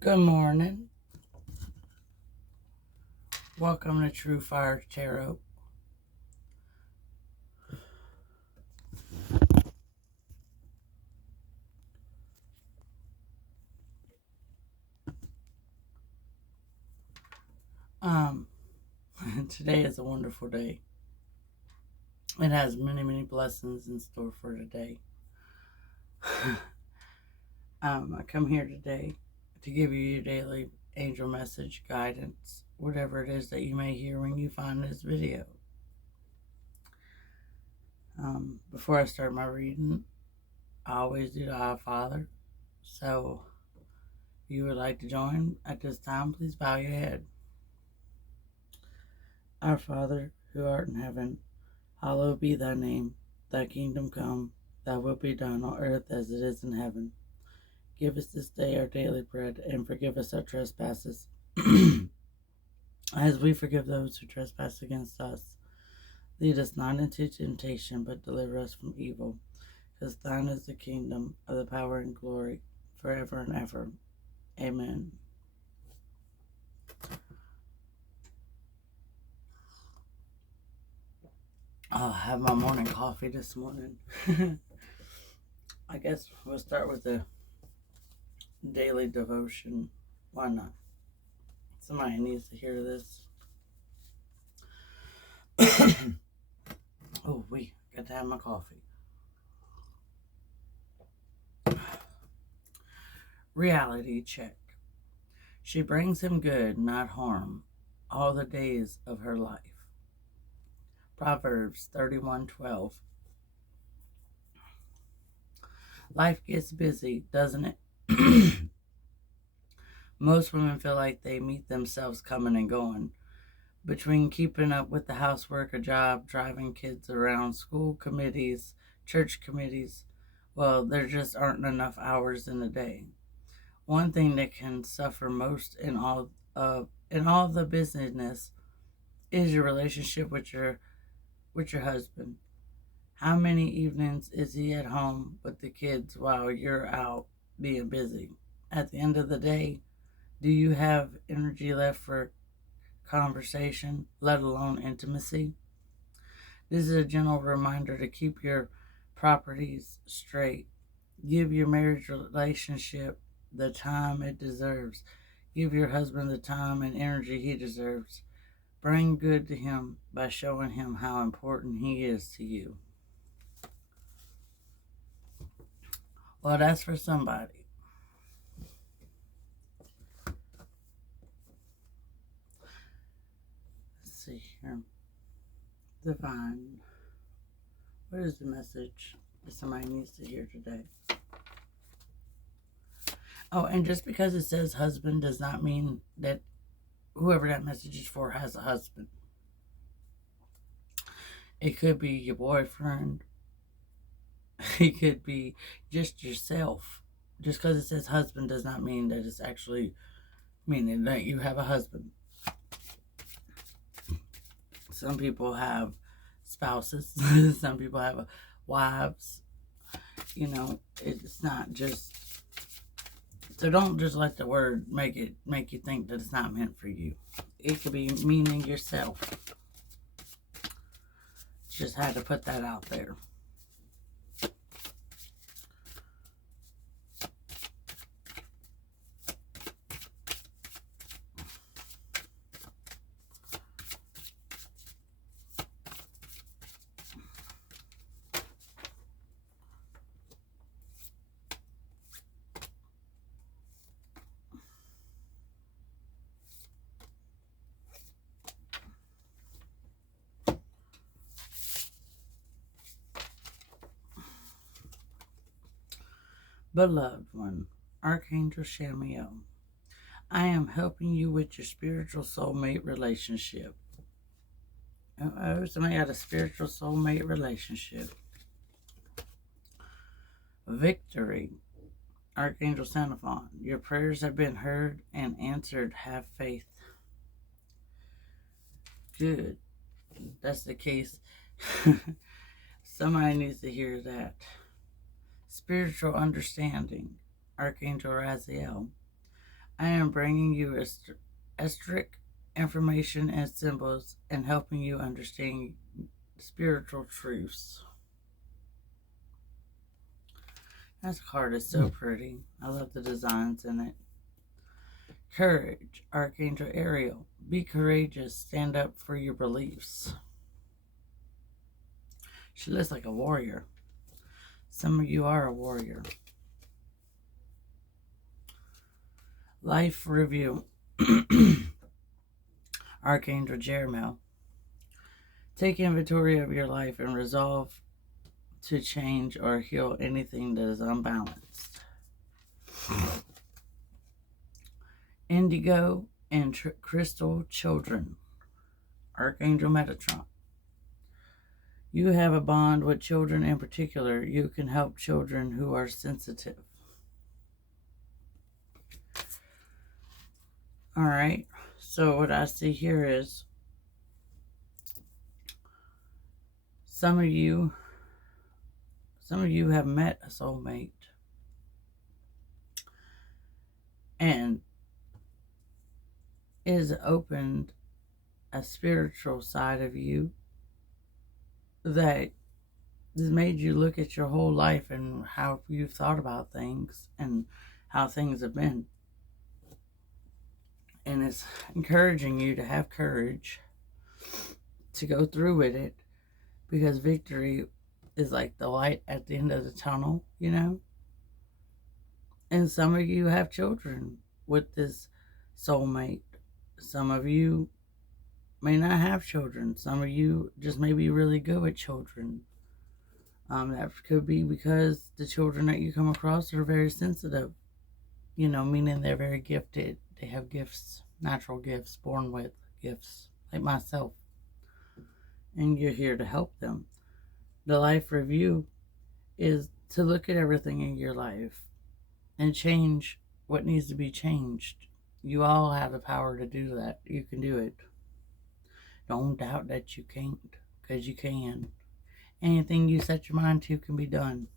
Good morning. Welcome to True Fire Tarot. Um, Today is a wonderful day. It has many, many blessings in store for today. I come here today to give you your daily angel message, guidance, whatever it is that you may hear when you find this video. Before I start my reading, I always do the Our Father. So, if you would like to join at this time, please bow your head. Our Father, who art in heaven, hallowed be thy name. Thy kingdom come, thy will be done on earth as it is in heaven. Give us this day our daily bread, and forgive us our trespasses, as we forgive those who trespass against us. Lead us not into temptation, but deliver us from evil. Because thine is the kingdom, of the power and glory, forever and ever. Amen. I'll have my morning coffee this morning. I guess we'll start with the daily devotion. Why not? Somebody needs to hear this. Oh, we got to have my coffee. Reality check. She brings him good, not harm, all the days of her life. Proverbs 31:12. Life gets busy, doesn't it? Most women feel like they meet themselves coming and going. Between keeping up with the housework, a job, driving kids around, school committees, church committees, well, there just aren't enough hours in the day. One thing that can suffer most in all the business is your relationship with your husband. How many evenings is he at home with the kids while you're out being busy? At the end of the day, do you have energy left for conversation, let alone intimacy? This is a gentle reminder to keep your priorities straight. Give your marriage relationship the time it deserves. Give your husband the time and energy he deserves. Bring good to him by showing him how important he is to you. Well, that's for somebody. Let's see here. Divine. What is the message that somebody needs to hear today? Oh, and just because it says husband does not mean that whoever that message is for has a husband. It could be your boyfriend. It could be just yourself. Just because it says husband does not mean that it's actually meaning that you have a husband. Some people have spouses. Some people have wives. It's not just. So don't just let the word make you think that it's not meant for you. It could be meaning yourself. Just had to put that out there. Beloved one, Archangel Chamuel, I am helping you with your spiritual soulmate relationship. Somebody had a spiritual soulmate relationship. Victory, Archangel Xenophon, your prayers have been heard and answered. Have faith. Good. That's the case. Somebody needs to hear that. Spiritual understanding, Archangel Raziel. I am bringing you esoteric information and symbols and helping you understand spiritual truths. That card is so pretty. I love the designs in it. Courage, Archangel Ariel. Be courageous. Stand up for your beliefs. She looks like a warrior. Some of you are a warrior. Life review. Archangel Jeremiah. Take inventory of your life and resolve to change or heal anything that is unbalanced. Indigo and Crystal Children. Archangel Metatron. You have a bond with children in particular. You can help children who are sensitive. Alright, so what I see here is some of you have met a soulmate. And it has opened a spiritual side of you that has made you look at your whole life and how you've thought about things and how things have been. And it's encouraging you to have courage to go through with it, because victory is like the light at the end of the tunnel, you know? And some of you have children with this soulmate. Some of you may not have children. Some of you just may be really good with children. That could be because the children that you come across are very sensitive, you know, meaning they're very gifted. They have gifts, natural gifts, born with gifts, like myself. And you're here to help them. The life review is to look at everything in your life and change what needs to be changed. You all have the power to do that. You can do it. Don't doubt that you can't, because you can. Anything you set your mind to can be done.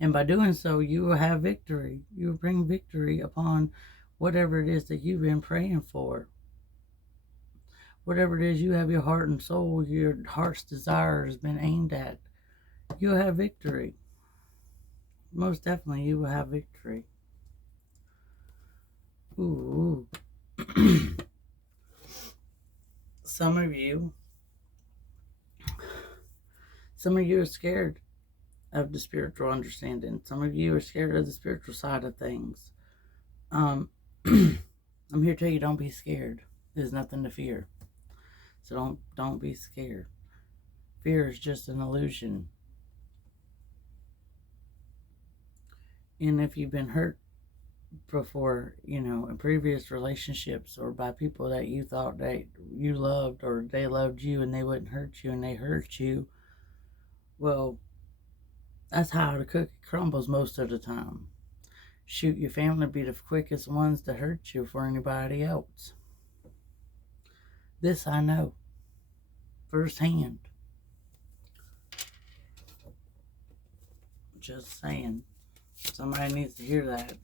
And by doing so, you will have victory. You will bring victory upon whatever it is that you've been praying for. Whatever it is you have your heart and soul, your heart's desire has been aimed at, you'll have victory. Most definitely you will have victory. Ooh. Some of you are scared of the spiritual understanding. Some of you are scared of the spiritual side of things. I'm here to tell you, don't be scared. There's nothing to fear. So don't be scared. Fear is just an illusion. And if you've been hurt before, you know, in previous relationships, or by people that you thought that you loved, or they loved you and they wouldn't hurt you and they hurt you, well, that's how the cookie crumbles most of the time. Shoot, your family be the quickest ones to hurt you for anybody else. This I know firsthand. Just saying. Somebody needs to hear that.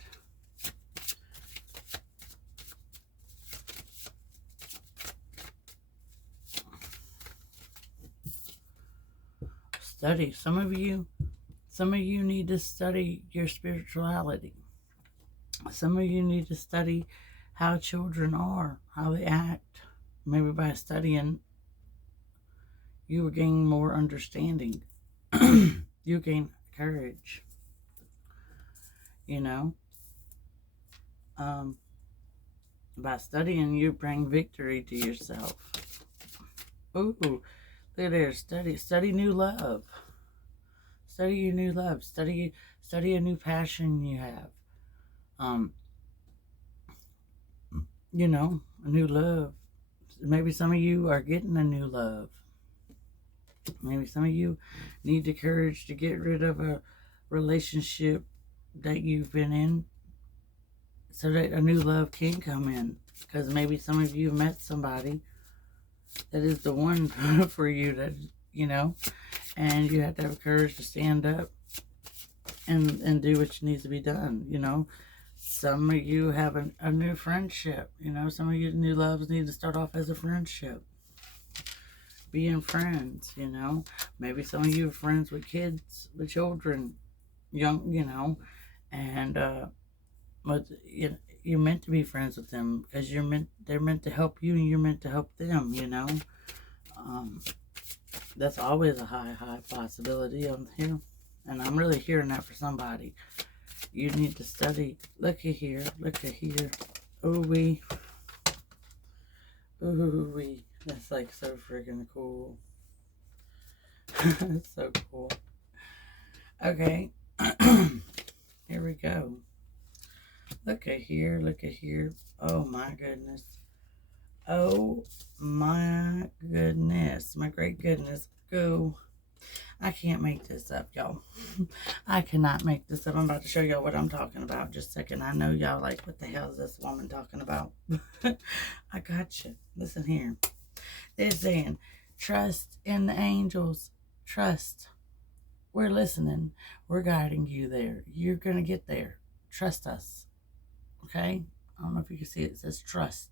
Study. Some of you need to study your spirituality. Some of you need to study how children are, how they act. Maybe by studying, you will gain more understanding. You gain courage. You know? By studying, you bring victory to yourself. Ooh, look at there. Study new love. Study your new love. Study a new passion you have. You know, a new love. Maybe some of you are getting a new love. Maybe some of you need the courage to get rid of a relationship that you've been in so that a new love can come in. Because maybe some of you met somebody that is the one for you, that, you know, and you have to have courage to stand up and do what needs to be done, you know. Some of you have a new friendship. You know, some of you new loves need to start off as a friendship. Being friends, you know. Maybe some of you are friends with kids, with children, young, you know, and but you're meant to be friends with them because they're meant to help you and you're meant to help them, you know. Um, that's always a high possibility on here, and I'm really hearing that for somebody. You need to study. Look at here. Ooh wee. Ooh wee. That's like so freaking cool. That's so cool. Okay. Here we go. Look at here. Oh my goodness. Oh my goodness. My great goodness. Go. I can't make this up, y'all. I cannot make this up. I'm about to show y'all what I'm talking about. Just a second. I know y'all like, what the hell is this woman talking about? I got you. Listen here. They're saying, trust in the angels. Trust. We're listening. We're guiding you there. You're going to get there. Trust us. Okay? I don't know if you can see it. It says trust.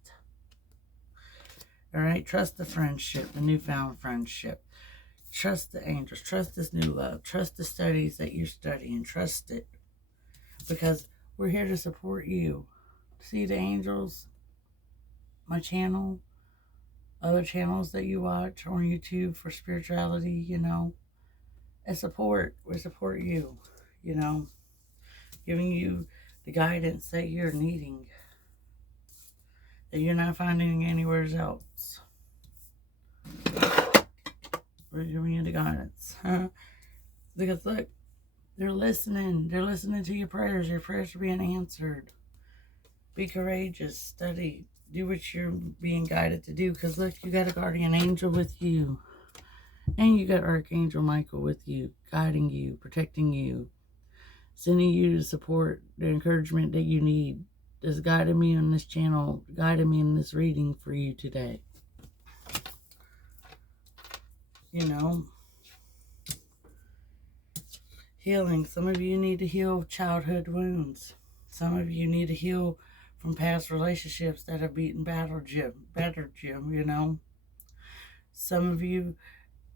All right? Trust the friendship, the newfound friendship. Trust the angels. Trust this new love. Trust the studies that you're studying. Trust it. Because we're here to support you. See the angels? My channel? Other channels that you watch on YouTube for spirituality, you know? And support. We support you, you know? Giving you the guidance that you're needing. That you're not finding anywhere else. We're giving you the guidance. Because look, they're listening. They're listening to your prayers. Your prayers are being answered. Be courageous. Study. Do what you're being guided to do. Because look, you got a guardian angel with you. And you got Archangel Michael with you. Guiding you. Protecting you. Sending you the support, the encouragement that you need. Just guiding me on this channel. Guiding me in this reading for you today. You know. Healing. Some of you need to heal childhood wounds. Some of you need to heal from past relationships that have beaten battered you, you know. Some of you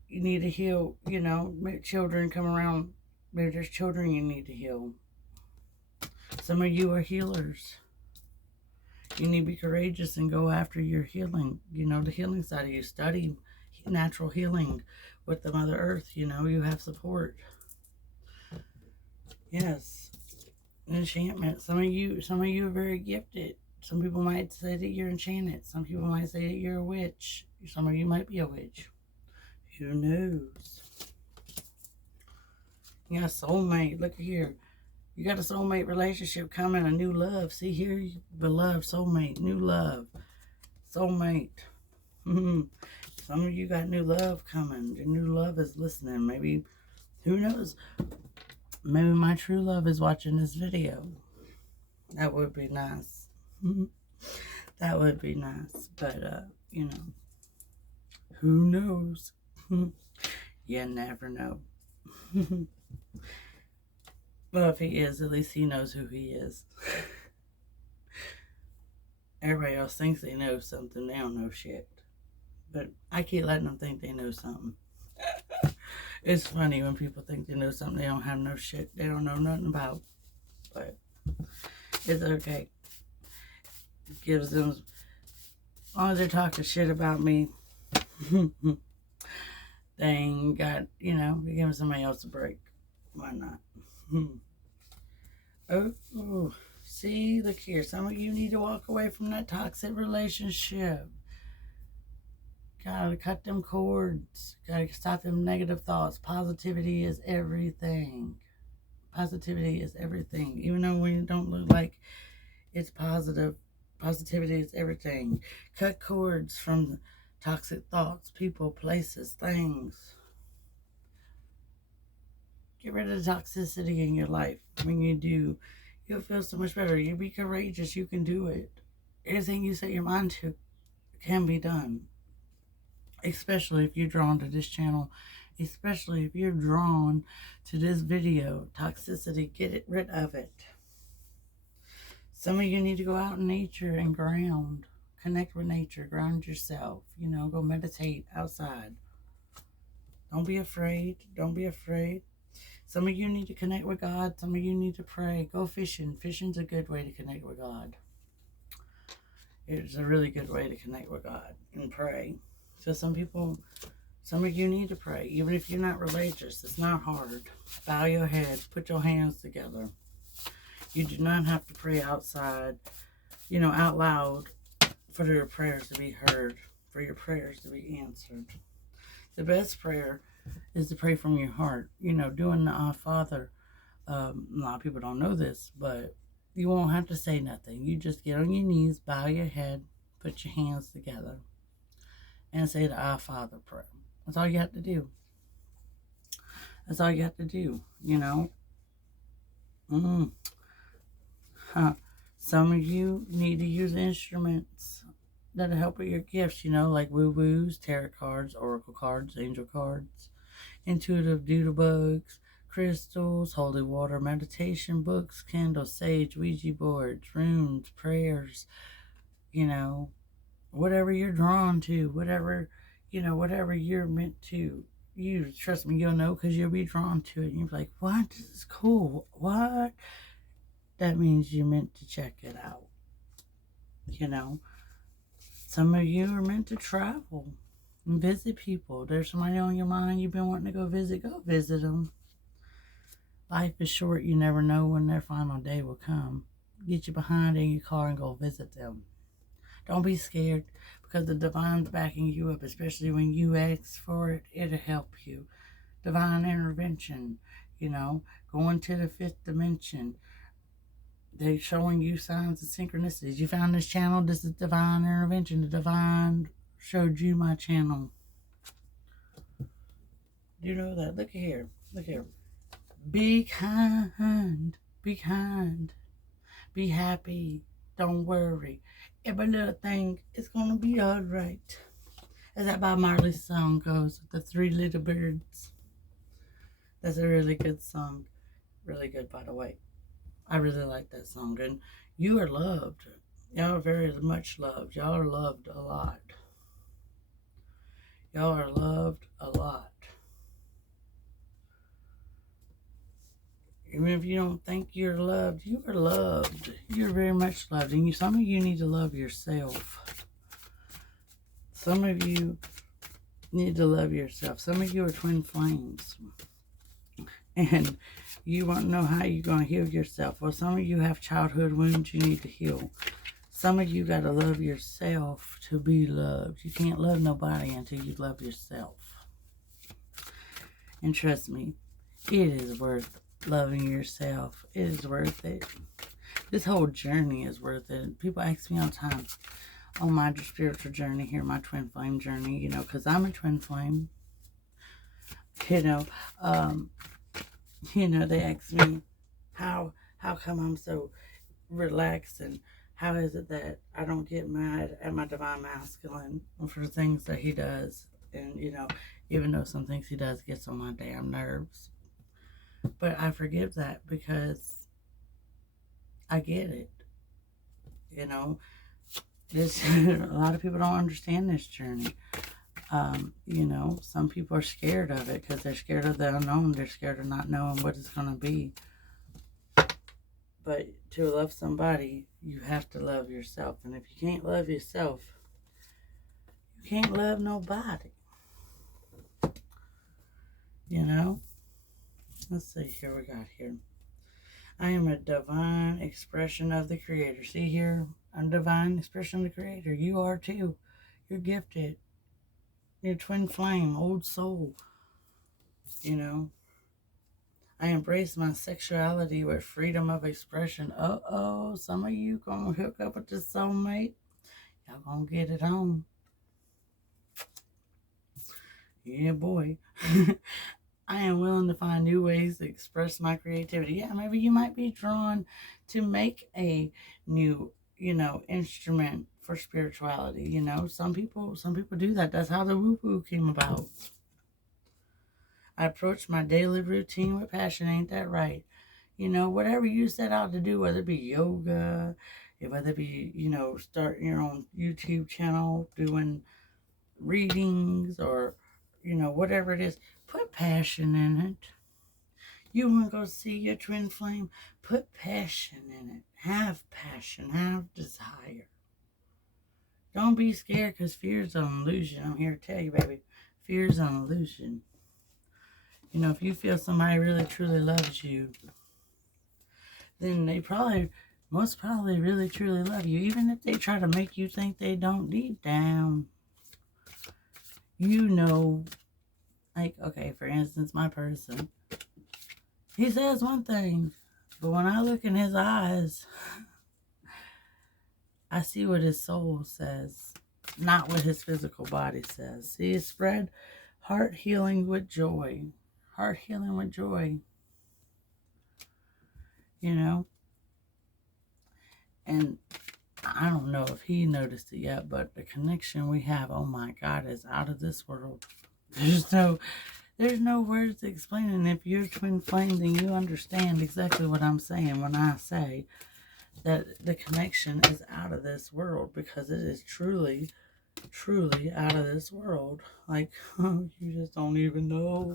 need to heal, you know, children come around. Maybe there's children you need to heal. Some of you are healers. You need to be courageous and go after your healing, you know, the healing side of you. Study natural healing with the Mother Earth, you know, you have support. Yes. Enchantment. Some of you are very gifted. Some people might say that you're enchanted. Some people might say that you're a witch. Some of you might be a witch. Who knows? You got a soulmate. Look here. You got a soulmate relationship coming, a new love. See here, beloved soulmate, new love, soulmate. Some of you got new love coming. Your new love is listening. Maybe, who knows? Maybe my true love is watching this video. That would be nice. That would be nice. But, you know, who knows? You never know. Well, if he is, at least he knows who he is. Everybody else thinks they know something. They don't know shit. But I keep letting them think they know something. It's funny when people think they know something they don't have no shit. They don't know nothing about. But it's okay. It gives them, as long as they're talking shit about me, they ain't got, you know, we give somebody else a break. Why not? Oh, see, look here. Some of you need to walk away from that toxic relationship. Gotta cut them cords. Gotta stop them negative thoughts. Positivity is everything. Positivity is everything. Even though when you don't look like it's positive, positivity is everything. Cut cords from toxic thoughts, people, places, things. Get rid of the toxicity in your life. When you do, you'll feel so much better. You be courageous. You can do it. Anything you set your mind to can be done. Especially if you're drawn to this channel. Especially if you're drawn to this video. Toxicity, get rid of it. Some of you need to go out in nature and ground. Connect with nature. Ground yourself. Go meditate outside. Don't be afraid. Don't be afraid. Some of you need to connect with God. Some of you need to pray. Go fishing. Fishing's a good way to connect with God. It's a really good way to connect with God and pray. So some of you need to pray. Even if you're not religious, it's not hard. Bow your head. Put your hands together. You do not have to pray outside, out loud for your prayers to be heard, for your prayers to be answered. The best prayer is to pray from your heart. Doing the Our Father. A lot of people don't know this, but you won't have to say nothing. You just get on your knees, bow your head, put your hands together, and say the Our Father prayer. That's all you have to do. That's all you have to do, Some of you need to use instruments that'll help with your gifts, like woo-woos, tarot cards, oracle cards, angel cards, intuitive doodlebugs, crystals, holy water, meditation books, candles, sage, Ouija boards, runes, prayers, whatever you're drawn to, whatever you're meant to use. Trust me, you'll know because you'll be drawn to it. And you'll be like, what? This is cool. What? That means you're meant to check it out. Some of you are meant to travel and visit people. There's somebody on your mind you've been wanting to go visit them. Life is short. You never know when their final day will come. Get you behind in your car and go visit them. Don't be scared because the divine's backing you up, especially when you ask for it. It'll help you. Divine intervention, going to the fifth dimension. They're showing you signs of synchronicities. You found this channel. This is divine intervention. The divine showed you my channel. You know that. Look here. Be kind. Be kind. Be happy. Don't worry. Every little thing is going to be all right. As that Bob Marley song goes, The Three Little Birds. That's a really good song. Really good, by the way. I really like that song. And you are loved. Y'all are very much loved. Y'all are loved a lot. Y'all are loved a lot. Even if you don't think you're loved, you are loved. You're very much loved. And some of you need to love yourself. Some of you need to love yourself. Some of you are twin flames. And you want to know how you're going to heal yourself. Well, some of you have childhood wounds you need to heal. Some of you got to love yourself to be loved. You can't love nobody until you love yourself. And trust me, it is worth loving yourself. It is worth it. This whole journey is worth it. People ask me all the time on my spiritual journey here, my twin flame journey, because I'm a twin flame. They ask me how come I'm so relaxed, and how is it that I don't get mad at my divine masculine for things that he does. And even though some things he does gets on my damn nerves, but I forgive that because I get it. This a lot of people don't understand this journey. Some people are scared of it because they're scared of the unknown. They're scared of not knowing what it's going to be. But to love somebody, you have to love yourself. And if you can't love yourself, you can't love nobody. Let's see here we got here. I am a divine expression of the Creator. See here? I'm a divine expression of the Creator. You are too. You're gifted. You're twin flame, old soul. I embrace my sexuality with freedom of expression. Some of you gonna hook up with this soulmate. Y'all gonna get it on. Yeah, boy. I am willing to find new ways to express my creativity. Yeah, maybe you might be drawn to make a new, instrument for spirituality. Some people do that. That's how the woo-woo came about. I approach my daily routine with passion. Ain't that right? whatever you set out to do, whether it be yoga, whether it be, starting your own YouTube channel, doing readings, or, whatever it is, put passion in it. You want to go see your twin flame? Put passion in it. Have passion. Have desire. Don't be scared, because fear is an illusion. I'm here to tell you, baby. Fear is an illusion. If you feel somebody really, truly loves you, then they most probably really, truly love you. Even if they try to make you think they don't, deep down, like, okay, for instance, my person, he says one thing, but when I look in his eyes, I see what his soul says, not what his physical body says. He has spread heart healing with joy. Heart healing with joy. And I don't know if he noticed it yet, but the connection we have, oh my God, is out of this world. There's no words to explain it. And if you're twin flame, then you understand exactly what I'm saying when I say that the connection is out of this world, because it is truly, truly out of this world. Like, you just don't even know.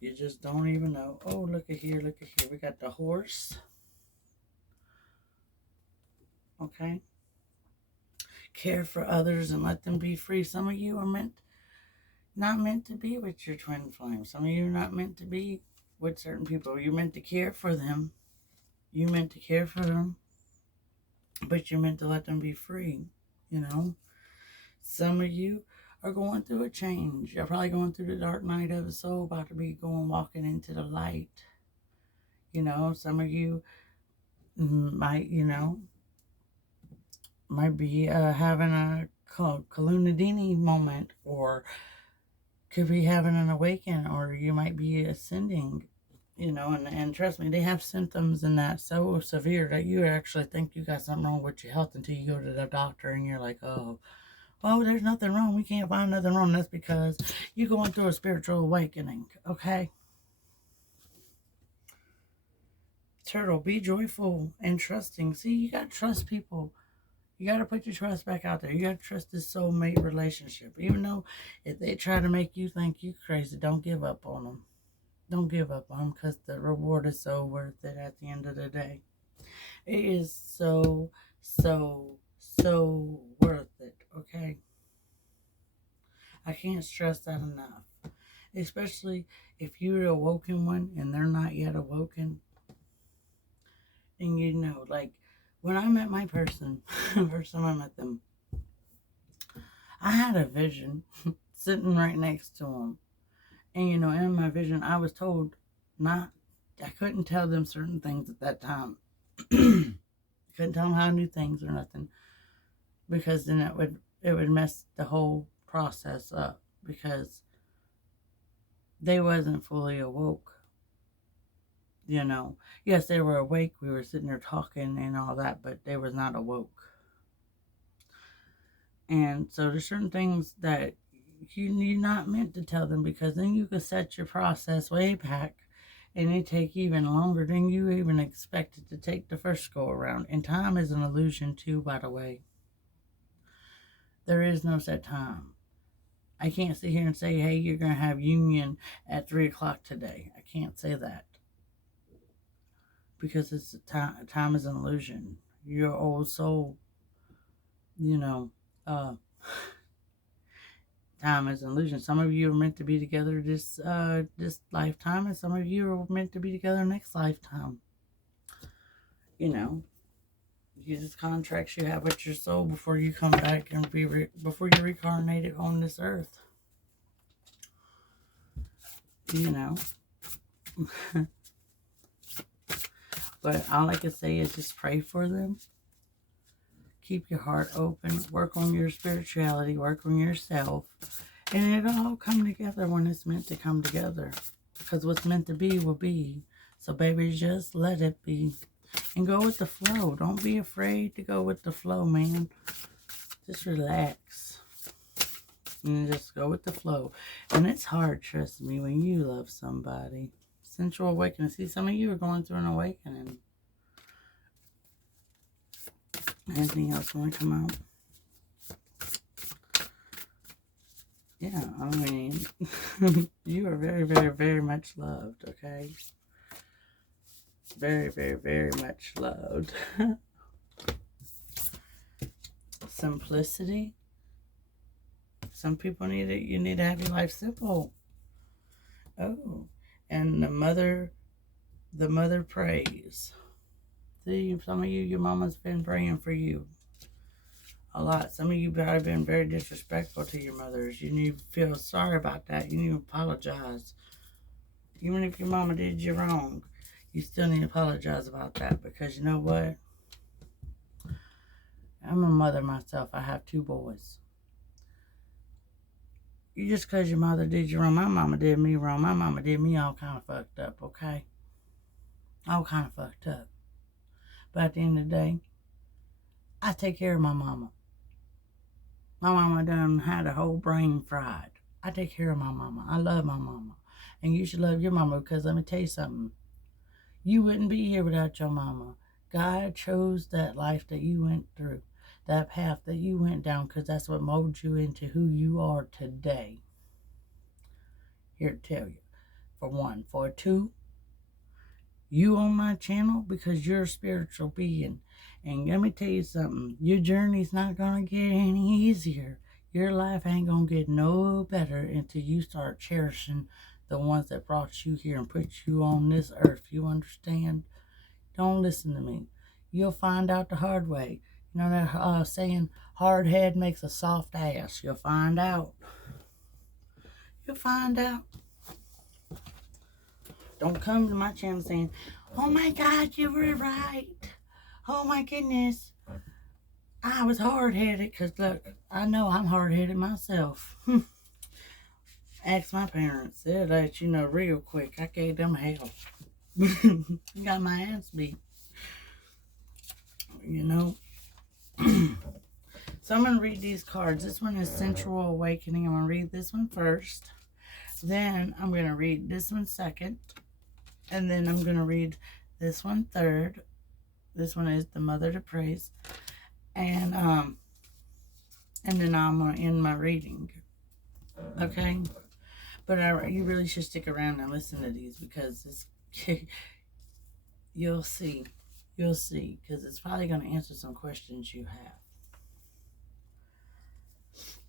You just don't even know. Oh, look at here, look at here. We got the horse. Okay. Care for others and let them be free. Some of you are not meant to be with your twin flame. Some of you are not meant to be with certain people. You're meant to care for them. You're meant to care for them, but you're meant to let them be free. Some of you are going through a change. You're probably going through the dark night of the soul, about to be walking into the light. Some of you might be having a Kalunadini moment, or could be having an awakening, or you might be ascending, and trust me, they have symptoms and that so severe that you actually think you got something wrong with your health until you go to the doctor and you're like, oh, there's nothing wrong. We can't find nothing wrong. That's because you're going through a spiritual awakening, okay? Turtle, be joyful and trusting. See, you got to trust people. You got to put your trust back out there. You got to trust this soulmate relationship. Even though if they try to make you think you crazy, don't give up on them. Don't give up on them, because the reward is so worth it at the end of the day. It is so, so, so worth it, okay? I can't stress that enough. Especially if you're the awoken one and they're not yet awoken. And like, when I met my person, first time I met them, I had a vision sitting right next to them. And, in my vision, I was told I couldn't tell them certain things at that time. Couldn't tell them how I knew things or nothing. Because then it would mess the whole process up. Because they wasn't fully awoke. Yes, they were awake. We were sitting there talking and all that, but they was not awoke. And so there's certain things that you're not meant to tell them, because then you could set your process way back and it take even longer than you even expected to take the first go around. And time is an illusion too, by the way. There is no set time. I can't sit here and say, hey, you're going to have union at 3 o'clock today. I can't say that. Because it's time is an illusion. Your old soul, time is an illusion. Some of you are meant to be together this lifetime, and some of you are meant to be together next lifetime. These contracts you have with your soul before you come back and before you're reincarnated on this earth. But all I can say is just pray for them. Keep your heart open. Work on your spirituality. Work on yourself. And it'll all come together when it's meant to come together. Because what's meant to be will be. So, baby, just let it be. And go with the flow. Don't be afraid to go with the flow, man. Just relax. And just go with the flow. And it's hard, trust me, when you love somebody. Sensual awakening. See, some of you are going through an awakening. Anything else want to come out? Yeah, I mean, you are very, very, very much loved, okay? Very, very, very much loved. Simplicity. Some people need it. You need to have your life simple. Oh, and the mother prays. See, some of you, your mama's been praying for you a lot. Some of you have been very disrespectful to your mothers. You need to feel sorry about that. You need to apologize. Even if your mama did you wrong, you still need to apologize about that, because you know what? I'm a mother myself. I have 2 boys. You just because your mother did you wrong, my mama did me wrong. My mama did me all kind of fucked up, okay? All kind of fucked up. But at the end of the day, I take care of my mama. My mama done had a whole brain fried. I take care of my mama. I love my mama. And you should love your mama, because let me tell you something. You wouldn't be here without your mama. God chose that life that you went through, that path that you went down, because that's what molded you into who you are today. Here to tell you. For 1. For 2, you on my channel because you're a spiritual being. And let me tell you something. Your journey's not going to get any easier. Your life ain't going to get no better until you start cherishing the ones that brought you here and put you on this earth. You understand? Don't listen to me. You'll find out the hard way. You know that saying, hard head makes a soft ass. You'll find out. You'll find out. Don't come to my channel saying, oh my God, you were right. Oh my goodness. I was hard-headed, because look, I know I'm hard-headed myself. Ask my parents. They'll let you know real quick. I gave them hell. Got my ass beat. You know. So I'm going to read these cards. This one is Sensual Awakening. I'm going to read this one first. Then I'm going to read this one second. And then I'm going to read this one third. This one is the Mother to Praise. And then I'm going to end my reading. Okay? But you really should stick around and listen to these, because it's, you'll see. You'll see. Because it's probably going to answer some questions you have.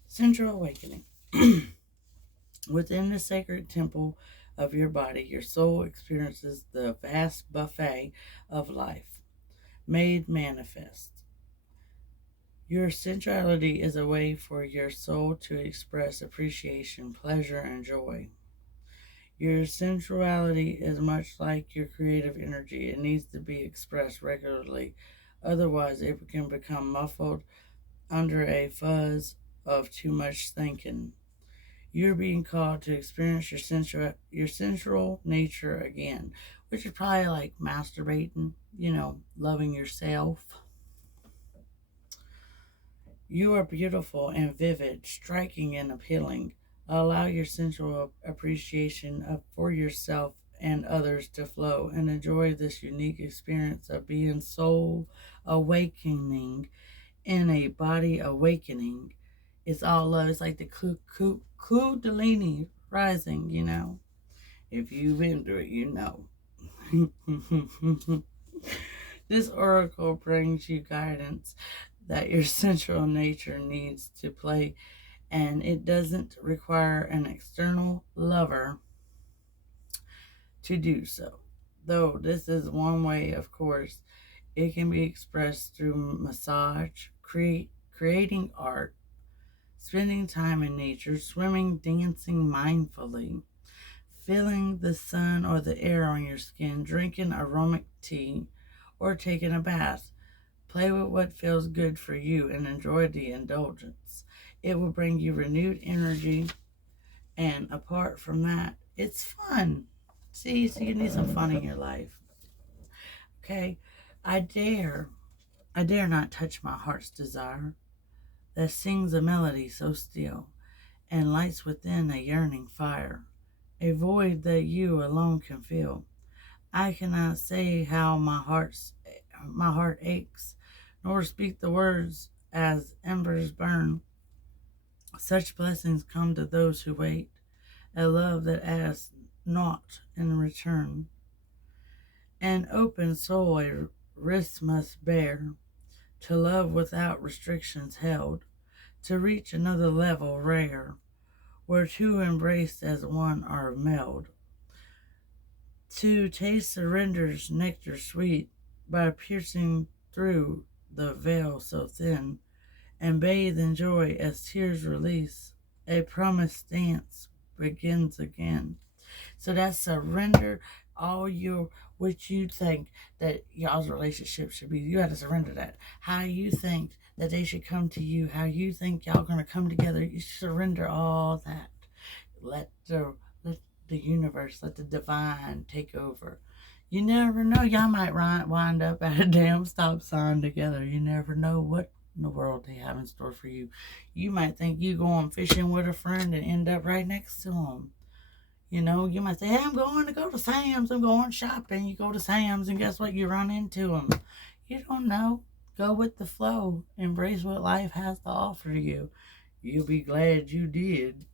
Sensual Awakening. Within the sacred temple of your body, your soul experiences the vast buffet of life, made manifest. Your sensuality is a way for your soul to express appreciation, pleasure, and joy. Your sensuality is much like your creative energy. It needs to be expressed regularly. Otherwise, it can become muffled under a fuzz of too much thinking. You're being called to experience your sensual nature again, which is probably like masturbating, loving yourself. You are beautiful and vivid, striking and appealing. Allow your sensual appreciation for yourself and others to flow, and enjoy this unique experience of being soul awakening in a body awakening. It's all love. It's like the Kundalini rising, If you've been through it, you know. This oracle brings you guidance that your sensual nature needs to play, and it doesn't require an external lover to do so. Though this is one way, of course, it can be expressed through massage, creating art, spending time in nature, swimming, dancing mindfully, feeling the sun or the air on your skin, drinking aromatic tea, or taking a bath. Play with what feels good for you and enjoy the indulgence. It will bring you renewed energy, and apart from that, it's fun. See, so you need some fun in your life. Okay? I dare not touch my heart's desire that sings a melody so still and lights within a yearning fire. a void that you alone can fill. I cannot say how my heart aches, nor speak the words as embers burn. Such blessings come to those who wait, a love that asks naught in return. An open soul a risk must bear, to love without restrictions held, to reach another level rare, where two embraced as one are meld. To taste surrender's nectar sweet, by piercing through the veil so thin, and bathe in joy as tears release, a promised dance begins again. So that's surrender all your what you think that y'all's relationship should be. You have to surrender that. How you think that they should come to you, how you think y'all gonna come together. You surrender all that. Let the universe, let the divine take over. You never know. Y'all might wind up at a damn stop sign together. You never know what in the world they have in store for you. You might think you going fishing with a friend and end up right next to them. You know, you might say, hey, I'm going to go to Sam's. I'm going shopping. You go to Sam's, and guess what? You run into them. You don't know. Go with the flow. Embrace what life has to offer you. You'll be glad you did.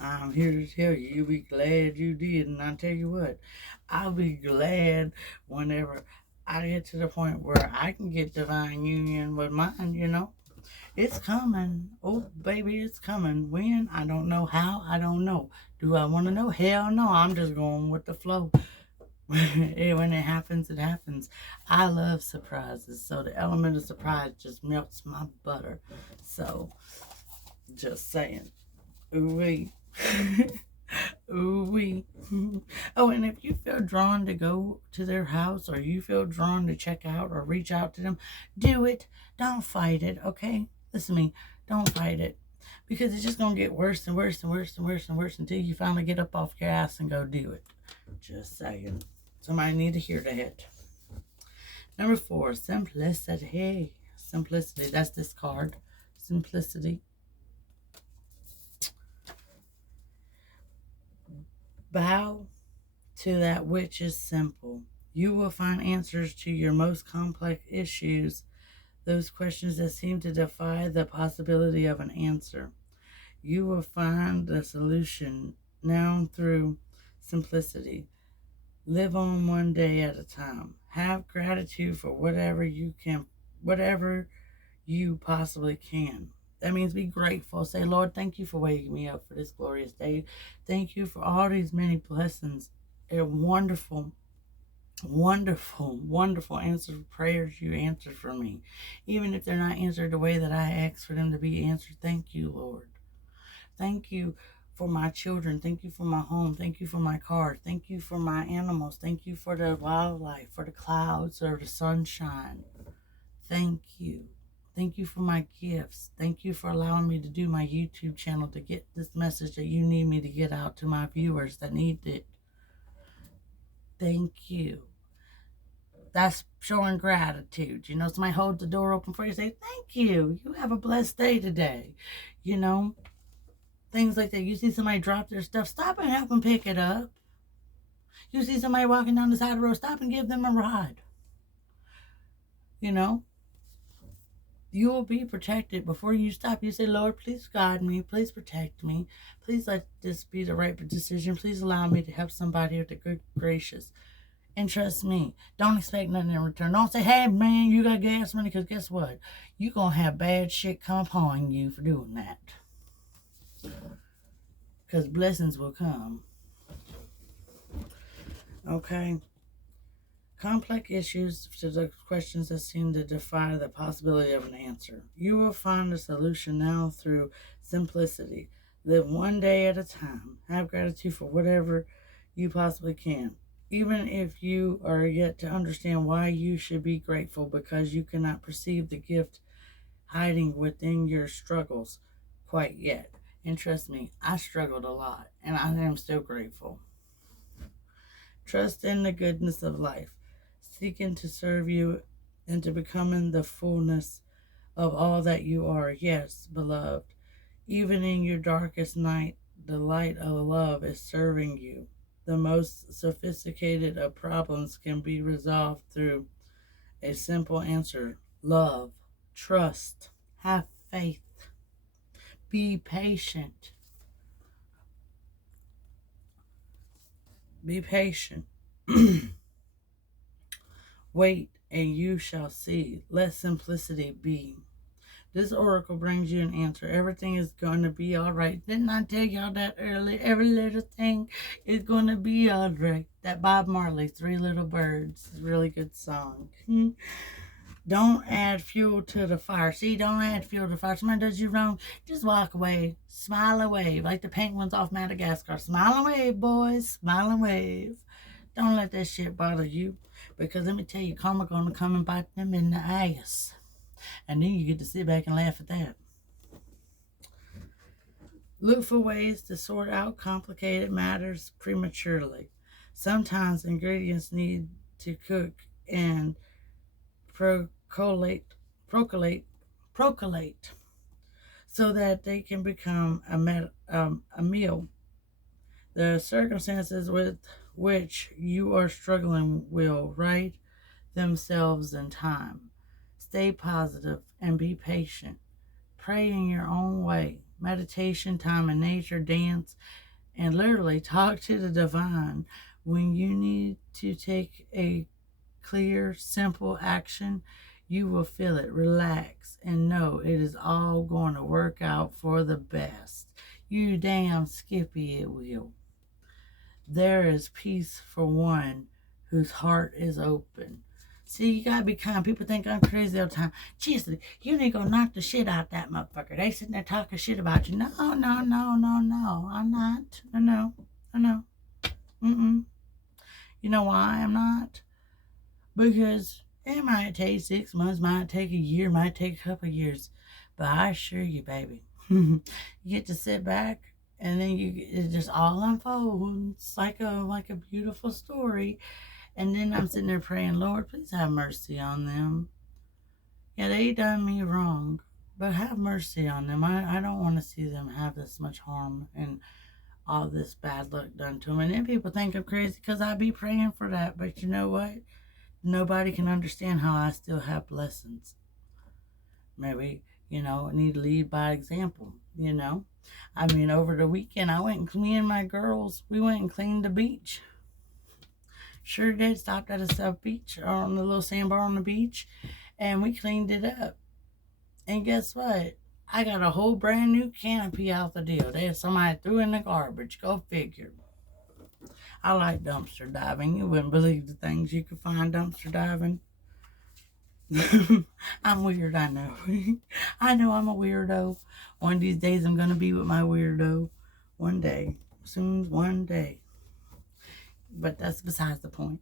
I'm here to tell you, you'll be glad you did. And I tell you what, I'll be glad whenever I get to the point where I can get divine union with mine, you know. It's coming. Oh, baby, it's coming. When? I don't know. How? I don't know. Do I want to know? Hell no. I'm just going with the flow. When it happens, it happens. I love surprises. So the element of surprise just melts my butter. So, just saying. Ooh-wee. Ooh-wee. Oh, and if you feel drawn to go to their house or you feel drawn to check out or reach out to them, do it. Don't fight it, okay? Listen to me. Don't fight it. Because it's just going to get worse and worse and worse and worse and worse until you finally get up off your ass and go do it. Just saying. Somebody need to hear that. Number 4, simplicity. Simplicity. That's this card. Simplicity. Bow to that which is simple. You will find answers to your most complex issues, those questions that seem to defy the possibility of an answer. You will find the solution now through simplicity. Live on one day at a time. Have gratitude for whatever you possibly can. That means be grateful. Say, Lord, thank you for waking me up for this glorious day. Thank you for all these many blessings and wonderful, wonderful, wonderful answered prayers you answered for me. Even if they're not answered the way that I asked for them to be answered, thank you, Lord. Thank you for my children. Thank you for my home. Thank you for my car. Thank you for my animals. Thank you for the wildlife, for the clouds or the sunshine. Thank you. Thank you for my gifts. Thank you for allowing me to do my YouTube channel to get this message that you need me to get out to my viewers that need it. Thank you. That's showing gratitude. You know, somebody holds the door open for you, say, thank you. You have a blessed day today. You know, things like that. You see somebody drop their stuff, stop and help them pick it up. You see somebody walking down the side of the road, stop and give them a ride. You know, you will be protected. Before you stop, you say, Lord, please guide me. Please protect me. Please let this be the right decision. Please allow me to help somebody with the good gracious. And trust me, don't expect nothing in return. Don't say, hey, man, you got gas money, because guess what? You're going to have bad shit come upon you for doing that. Because blessings will come. Okay? Complex issues to the questions that seem to defy the possibility of an answer. You will find a solution now through simplicity. Live one day at a time. Have gratitude for whatever you possibly can. Even if you are yet to understand why you should be grateful, because you cannot perceive the gift hiding within your struggles quite yet. And trust me, I struggled a lot, and I am still grateful. Trust in the goodness of life, seeking to serve you into becoming the fullness of all that you are. Yes, beloved, even in your darkest night, the light of love is serving you. The most sophisticated of problems can be resolved through a simple answer: love, trust, have faith, be patient. Be patient. Wait, and you shall see. Let simplicity be. This oracle brings you an answer. Everything is going to be all right. Didn't I tell y'all that earlier? Every little thing is going to be all right. That Bob Marley, Three Little Birds, is a really good song. Don't add fuel to the fire. See, don't add fuel to the fire. Somebody does you wrong, just walk away. Smile and wave, like the penguins off Madagascar. Smile and wave, boys. Smile and wave. Don't let that shit bother you. Because let me tell you, karma gonna come and bite them in the ass. And then you get to sit back and laugh at that. Look for ways to sort out complicated matters prematurely. Sometimes ingredients need to cook and percolate so that they can become a meal. The circumstances with which you are struggling will right themselves in time. Stay positive and be patient. Pray in your own way. Meditation, time in nature, dance, and literally talk to the divine. When you need to take a clear, simple action, you will feel it. Relax and know it is all going to work out for the best. You damn Skippy, it will. There is peace for one whose heart is open. See, you gotta be kind. People think I'm crazy all the time. Jesus, you need to go knock the shit out that motherfucker. They sitting there talking shit about you. No, no, no, no, no. I'm not. No. Mm-mm. You know why I'm not? Because it might take 6 months, might take a year, might take a couple of years. But I assure you, baby, you get to sit back and then it just all unfolds like a beautiful story. And then I'm sitting there praying, Lord, please have mercy on them. Yeah, they done me wrong, but have mercy on them. I don't want to see them have this much harm and all this bad luck done to them. And then people think I'm crazy because I be praying for that. But you know what? Nobody can understand how I still have blessings. Maybe, need to lead by example, I mean, over the weekend, I went and me and my girls, we went and cleaned the beach. Sure did. Stopped at a sub beach on the little sandbar on the beach, and we cleaned it up. And guess what? I got a whole brand new canopy out the deal. There's somebody threw in the garbage. Go figure. I like dumpster diving. You wouldn't believe the things you could find dumpster diving. I'm weird, I know. I know I'm a weirdo. One of these days I'm going to be with my weirdo. One day. Soon, one day. But that's besides the point.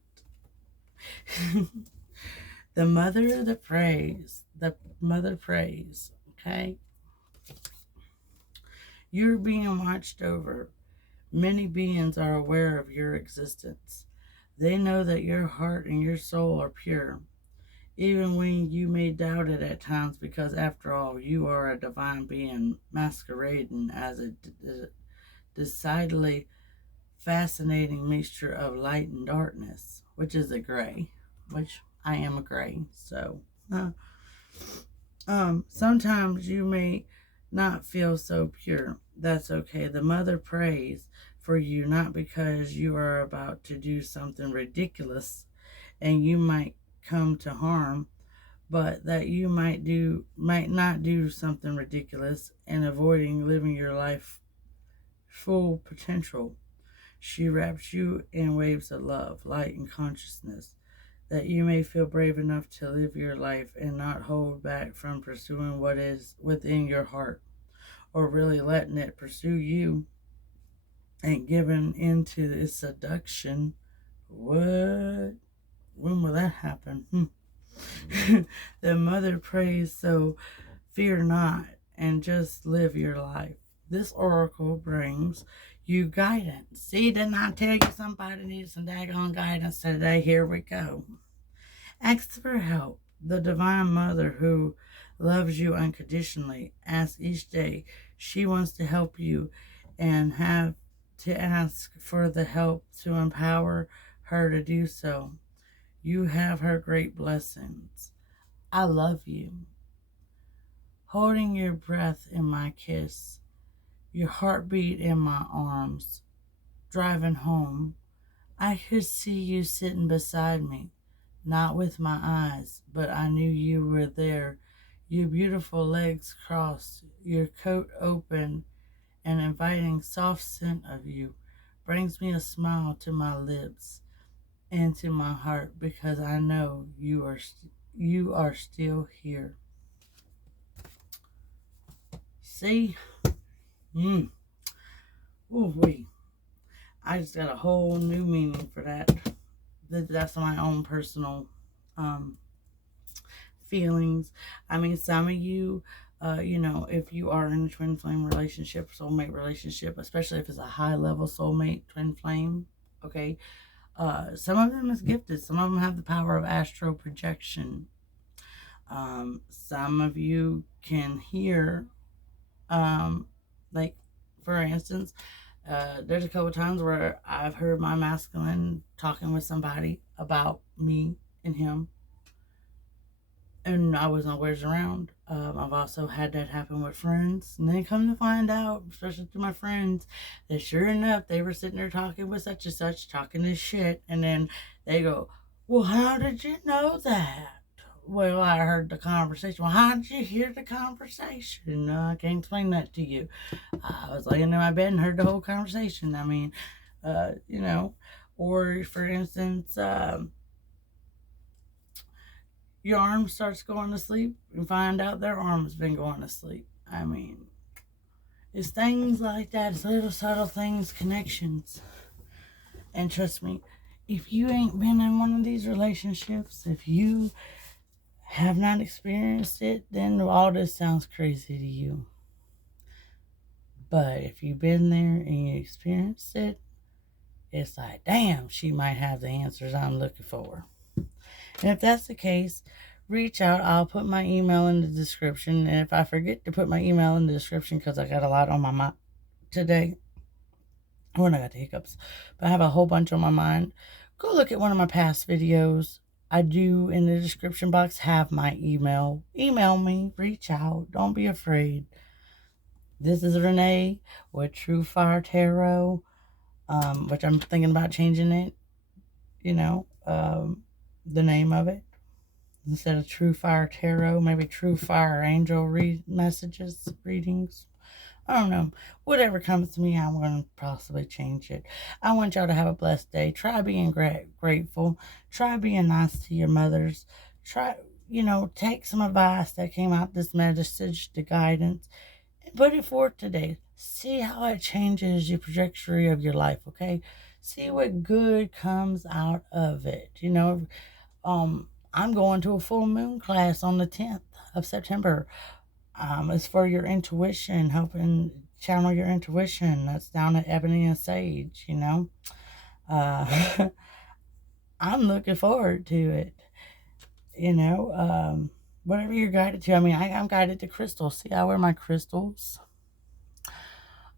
The mother prays. Okay? You're being watched over. Many beings are aware of your existence. They know that your heart and your soul are pure, even when you may doubt it at times, because after all, you are a divine being masquerading as a decidedly fascinating mixture of light and darkness, which is a gray, which I am a gray. So, sometimes you may not feel so pure. That's okay. The mother prays for you, not because you are about to do something ridiculous and you might come to harm, but that you might not do something ridiculous and avoiding living your life full potential. She wraps you in waves of love, light, and consciousness, that you may feel brave enough to live your life and not hold back from pursuing what is within your heart, or really letting it pursue you and giving into its seduction. What? When will that happen? The mother prays, so fear not and just live your life. This oracle brings you guidance. See, didn't I tell you somebody needs some daggone guidance today? Here we go. Ask for help. The Divine Mother, who loves you unconditionally, asks each day. She wants to help you and have to ask for the help to empower her to do so. You have her great blessings. I love you. Holding your breath in my kiss, your heartbeat in my arms, driving home, I could see you sitting beside me, not with my eyes, but I knew you were there. Your beautiful legs crossed, your coat open, an inviting soft scent of you brings me a smile to my lips and to my heart because I know you are still here. See? Mm. Ooh wee. I just got a whole new meaning for that. That's my own personal um, feelings. I mean, some of you, if you are in a twin flame relationship, soulmate relationship, especially if it's a high level soulmate twin flame, okay, some of them is gifted. Some of them have the power of astral projection. Some of you can hear, like, for instance, there's a couple times where I've heard my masculine talking with somebody about me and him, and I wasn't aware around. I've also had that happen with friends, and then come to find out, especially to my friends, that sure enough, they were sitting there talking with such and such, talking this shit, and then they go, "Well, how did you know that?" Well, I heard the conversation. Well, how did you hear the conversation? I can't explain that to you. I was laying in my bed and heard the whole conversation. I mean, uh, you know, or for instance, your arm starts going to sleep and find out their arm's been going to sleep. I mean, it's things like that. It's little subtle things, connections. And trust me, if you ain't been in one of these relationships, if you have not experienced it, then all this sounds crazy to you. But if you've been there and you experienced it, it's like, damn, she might have the answers I'm looking for. And if that's the case, reach out. I'll put my email in the description. And if I forget to put my email in the description because I got a lot on my mind today, when I got the hiccups, but I have a whole bunch on my mind, go look at one of my past videos. I do in the description box have my email. Email me, reach out. Don't be afraid. This is Renee with True Fire Tarot, which I'm thinking about changing it, the name of it. Instead of True Fire Tarot, maybe True Fire Angel readings. I don't know. Whatever comes to me, I'm going to possibly change it. I want y'all to have a blessed day. Try being grateful. Try being nice to your mothers. Try, take some advice that came out this message, the guidance, and put it forth today. See how it changes your trajectory of your life, okay? See what good comes out of it. I'm going to a full moon class on the 10th of September. It's for your intuition, helping channel your intuition. That's down at Ebony and Sage, Uh, I'm looking forward to it, whatever you're guided to. I mean, I'm guided to crystals. See, I wear my crystals.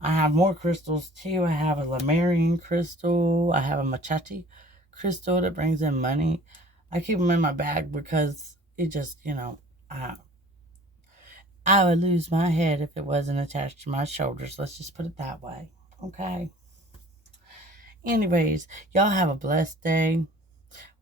I have more crystals too. I have a Lemurian crystal. I have a Machete crystal that brings in money. I keep them in my bag because it just, I would lose my head if it wasn't attached to my shoulders. Let's just put it that way. Okay. Anyways, y'all have a blessed day.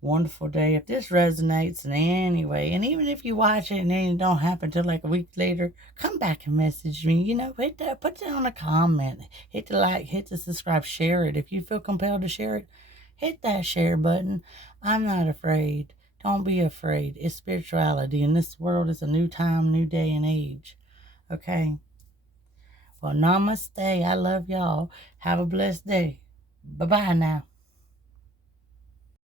Wonderful day. If this resonates in any way, and even if you watch it and then it don't happen till like a week later, come back and message me. Hit that, put down a comment, hit the like, hit the subscribe, share it. If you feel compelled to share it, hit that share button. I'm not afraid. Don't be afraid. It's spirituality, and this world is a new time, new day and age. Okay. Well, namaste. I love y'all. Have a blessed day. Bye-bye now.